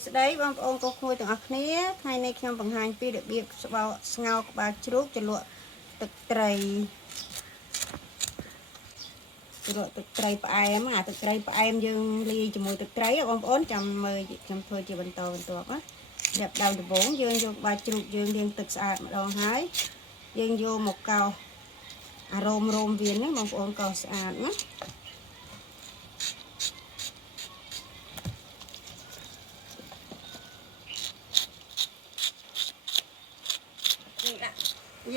ស្ដីបងប្អូនកូនក្មួយទាំងអស់គ្នាថ្ងៃនេះខ្ញុំបង្ហាញពីរបៀបស្ងោរក្បាលជ្រូកជ្រលក់ទឹកត្រីផ្អែមអាទឹកត្រីផ្អែមយើងលាយជាមួយទឹកត្រីបងប្អូនចាំមើលខ្ញុំធ្វើជាបន្តបន្ទាប់ណាចាប់ដើមដំបូងយើងយកក្បាលជ្រូកយើងលាងទឹកស្អាតម្ដងហើយយើងយកមកកោសអារោមវានេះបងប្អូនកោសស្អាតណា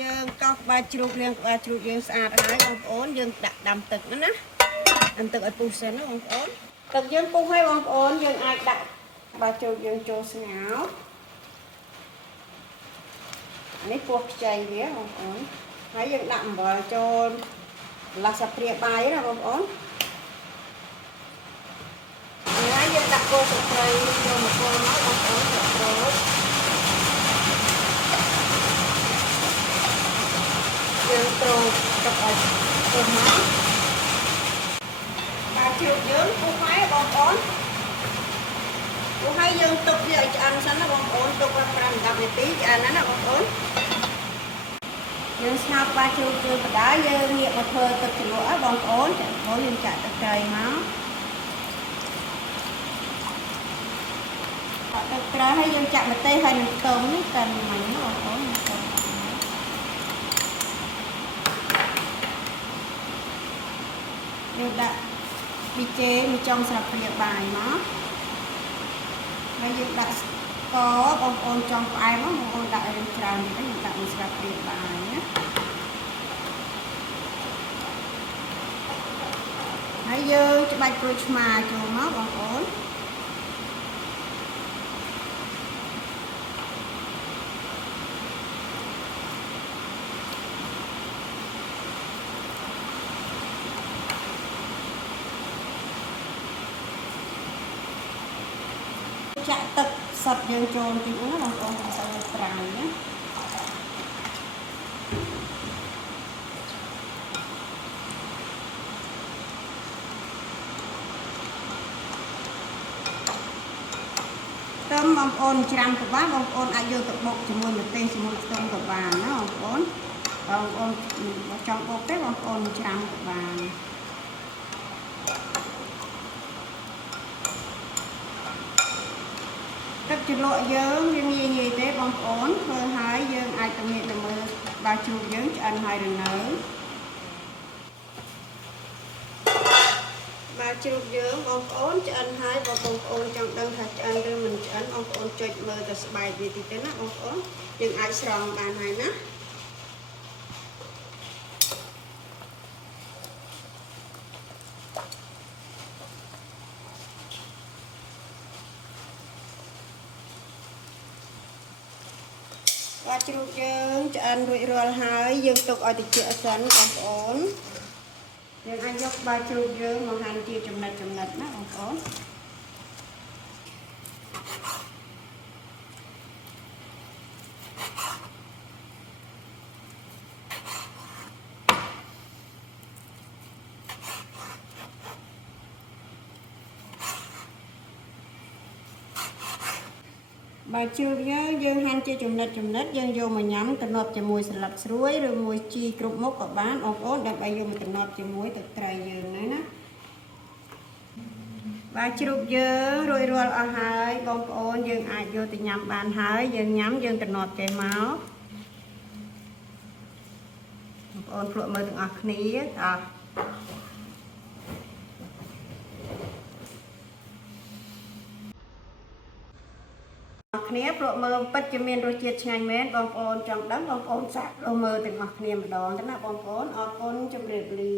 យើងកោសក្បាលជ្រូកលាងក្បាលជ្រូកយើងស្អាតហើយបងប្អូនយើងដាក់ដាំទឹកណាដាំទឹកឲ្យពុះសិនណាបងប្អូនទឹកយើងពុះហើយបងប្អូនយើងអាចដាក់ក្បាលជ្រូកយើងចូលស្ងោរនេះពោះខ្ចីវាបងប្អូនហើយយើងដាក់អំបិលចូលកន្លះស្លាបព្រាបាយណាបងប្អូនហើយយើងដាក់គល់ទឹកត្រីចូលមកគល់មកបងប្អូនដាក់ក្រូចយើងត្រូវទឹកឲ្យពុះមកបាទជ្រូកយើងពុះហើយបងប្អូនពុះហើយយើងទុកវាឲ្យឆ្អិនសិនណាបងប្អូនទុកឲ្យ5-10នាទីឆ្អិនណាបងប្អូនយើងស្ងោរក្បាលជ្រូកយើងបដាយើងងាកមកធ្វើទឹកជ្រលក់ឲ្យបងប្អូនចា៎បងយើងចាក់ទឹកត្រីមកទឹកត្រីហើយយើងចាក់ម្ទេសហើយនឹងខ្ទឹមនេះកាន់មិញបងប្អូនយើងដាក់ប៊ីចេមួយចុងស្លាបព្រាបាយមកហើយយើងដាក់ស្ករបងប្អូនចង់ផ្អែមបងប្អូនដាក់ឲ្យច្រើនទៀតយើងដាក់មួយស្លាបព្រាបាយណាហើយយើងច្បាច់ក្រូចឆ្មាចូលមកបងប្អូនចាក់ទឹកសុទ្ធយើងចូលបន្តិចណាបងប្អូនអត់សូវត្រាំណាខ្ទឹមបងប្អូនច្រាំក៏បានបងប្អូនអាចយកទៅបុកជាមួយម្ទេសជាមួយខ្ទឹមក៏បានណាបងប្អូនចង់បុកទេបងប្អូនច្រាំក៏បានទឹកជ្រលក់យើងវាងាយទេបងប្អូនធ្វើហើយយើងអាចទៅងាកទៅមើលបាយជ្រូកយើងឆ្អិនហើយឬនៅបាយជ្រូកយើងបងប្អូនឆ្អិនហើយបងប្អូនចង់ដឹងថាឆ្អិនឬមិនឆ្អិនបងប្អូនចុចមើលទៅស្បែកវាតិចទៅណាបងប្អូនយើងអាចស្រង់បានហើយណាបាទជ្រូកយើងឆ្អិនរួចរាល់ហើយយើងទុកឲ្យត្រជាក់សិនបងប្អូនយើងអាចយកបាទជ្រូកយើងមកហាន់ជាចំណិតណាបងប្អូនបាទជ្រូកយើងហាន់ជាចំណិតយើងយកមកញ៉ាំទៅនប់ជាមួយស្លឹកស្រួយឬមួយជីគ្រប់មុខក៏បានបងប្អូនដើម្បីយកមកទៅនប់ជាមួយទឹកត្រីយើងណាបាទជ្រូកយើងរួចរាល់អស់ហើយបងប្អូនយើងអាចយកទៅញ៉ាំបានហើយយើងញ៉ាំយើងទៅនប់ចេះមកបងប្អូនភ្លក់មើលទាំងអស់គ្នាគ្នាព្រោះមើលពិតជាមានរសជាតិឆ្ងាញ់មែនបងប្អូនចង់ដឹងបងប្អូនសាកមើលទាំងអស់គ្នាម្ដងទៅណាបងប្អូនអរគុណជម្រាបលា